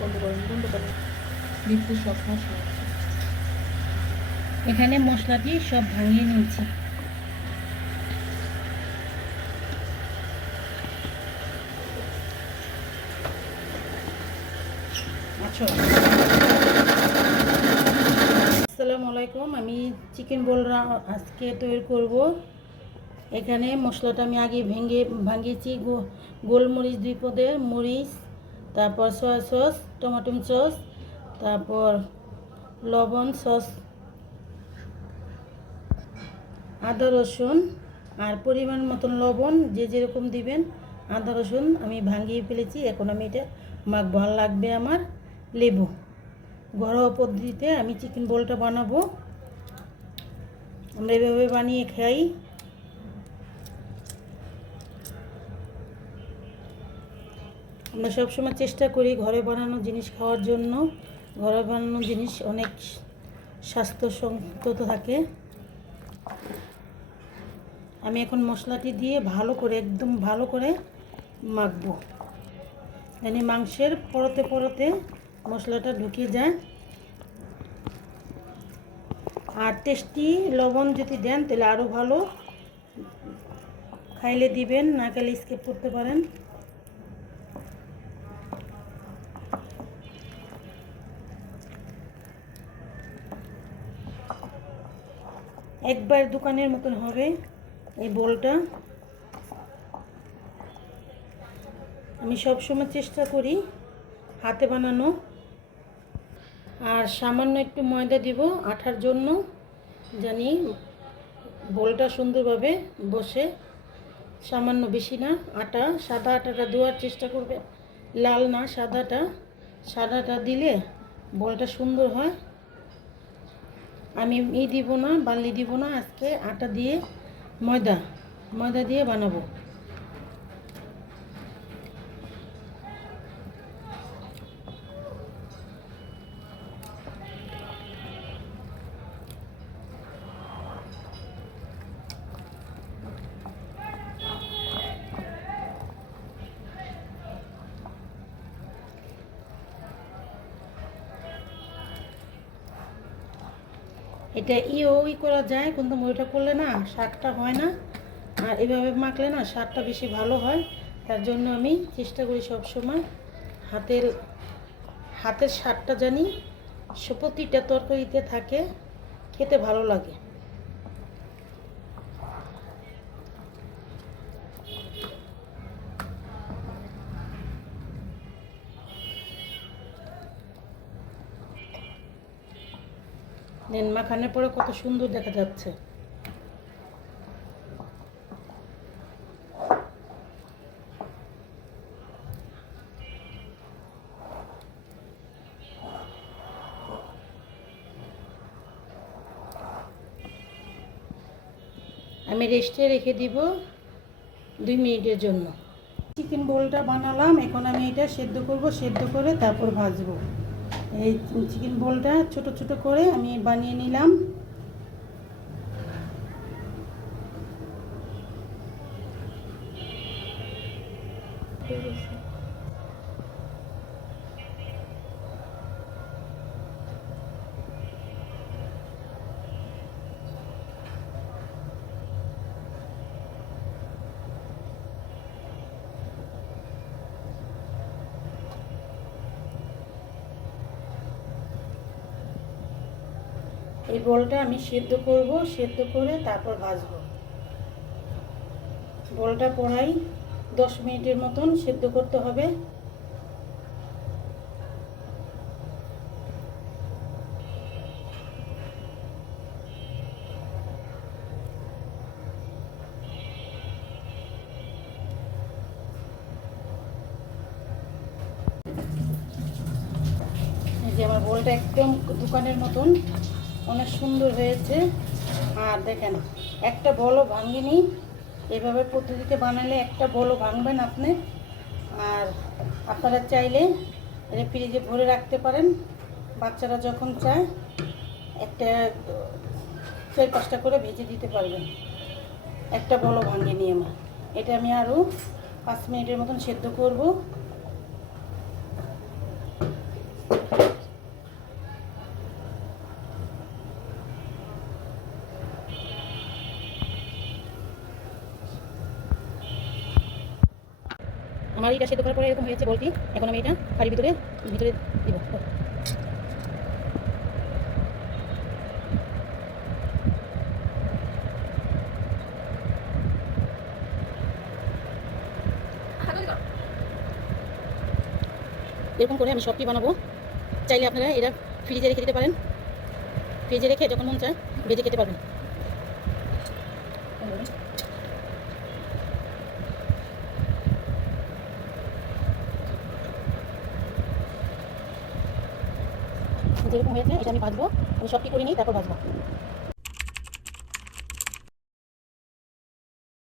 বন্ধ করেন, বন্ধ করেন। দীপ্তি সব মশলা আছে। এখানে মশলা দিয়ে সব ভাঙিয়ে নিয়েছি। আচ্ছা, আসসালামু আলাইকুম। আমি চিকেন বোল আজকে তৈরি করব। এখানে মশলাটা আমি আগে ভাঙিয়েছি। গোলমরিচ 2 পদে মরিচ, তারপর সয়া সস, টমেটো সস, তারপর লবণ সস, আদা রসুন আর পরিমাণ মতন লবণ যে যেরকম দিবেন। আদা রসুন আমি ভাঙিয়ে ফেলেছি। এখন আমি এটা মাখবো। আর লাগবে আমার লেবু। ঘরোয়া পদ্ধতিতে আমি চিকেন বোলটা বানাবো। আমরা এভাবে বানিয়ে খাই। আমরা সবসময় চেষ্টা করি ঘরে বানানো জিনিস খাওয়ার জন্য। ঘরে বানানো জিনিস অনেক স্বাস্থ্যসম্মত থাকে। আমি এখন মশলাটি দিয়ে ভালো করে, একদম ভালো করে মাখবো, মানে মাংসের পরতে পরতে মশলাটা ঢুকে যায়। আর টেস্টি লবণ যদি দেন তাহলে আরও ভালো, খাইলে দিবেন, না খাইলে স্কিপ করতে পারেন। একবার দোকানের মতন হবে এই বোলটা। আমি সবসময় চেষ্টা করি হাতে বানানো। আর সামান্য একটু ময়দা দিব আঠার জন্য, জানি বোলটা সুন্দরভাবে বসে। সামান্য, বেশি না। আটা, সাদা আটাটা দেওয়ার চেষ্টা করবে, লাল না, সাদাটা। সাদাটা দিলে বোলটা সুন্দর হয়। আমি দিব না, বালি দিব না, আজকে আটা দিয়ে ময়দা দিয়ে বানাবো। এটা করা যায়, কিন্তু ওইটা করলে না স্বাদটা হয় না। আর এভাবে মাখলে না স্বাদটা বেশি ভালো হয়। তার জন্য আমি চেষ্টা করি সবসময় হাতের হাতের স্বাদটা জানি প্রতিটা তরকারিতে থাকে, খেতে ভালো লাগে। দেন মাখানোর পরে কত সুন্দর দেখা যাচ্ছে। আমি রেস্টে রেখে দিব 2 মিনিটের জন্য। চিকেন বোলটা বানালাম, এখন আমি এটা সেদ্ধ করব। সেদ্ধ করে তারপর ভাজবো। এই চিকেন বোলটা ছোট ছোট করে আমি বানিয়ে নিলাম। এই বোলটা আমি সেদ্ধ করব, সেদ্ধ করে তারপর ভাজবো। বোলটা কড়াই 10 মিনিটের মতন সেদ্ধ করতে হবে। এই যে আমার বোলটা একদম দোকানের মতন অনেক সুন্দর হয়েছে। আর দেখেন, একটা বলও ভাঙিনি। এভাবে পদ্ধতিতে বানালে একটা বলও ভাঙবেন আপনি। আর আপনারা চাইলে এটা ফ্রিজে ভরে রাখতে পারেন। বাচ্চারা যখন চায় একটা 4-5টা করে ভেজে দিতে পারবেন। একটা বলও ভাঙিনি আমার। এটা আমি আরও 5 মিনিটের মতন সেদ্ধ করব। আমার এটা সেদ্ধ করার পরে এরকম হয়েছে বলটি। এখন আমি এটা হাঁড়ির ভিতরে দিব। এরকম করে আমি সবটি বানাবো। চাইলে আপনারা এটা ফ্রিজে রেখে দিতে পারেন। ফ্রিজে রেখে যখন মন চায় ভেজে খেতে পারবেন। যেরকম হয়েছে এটা আমি ভাজবো। আমি সবটি করে নিই, তারপর ভাজবো।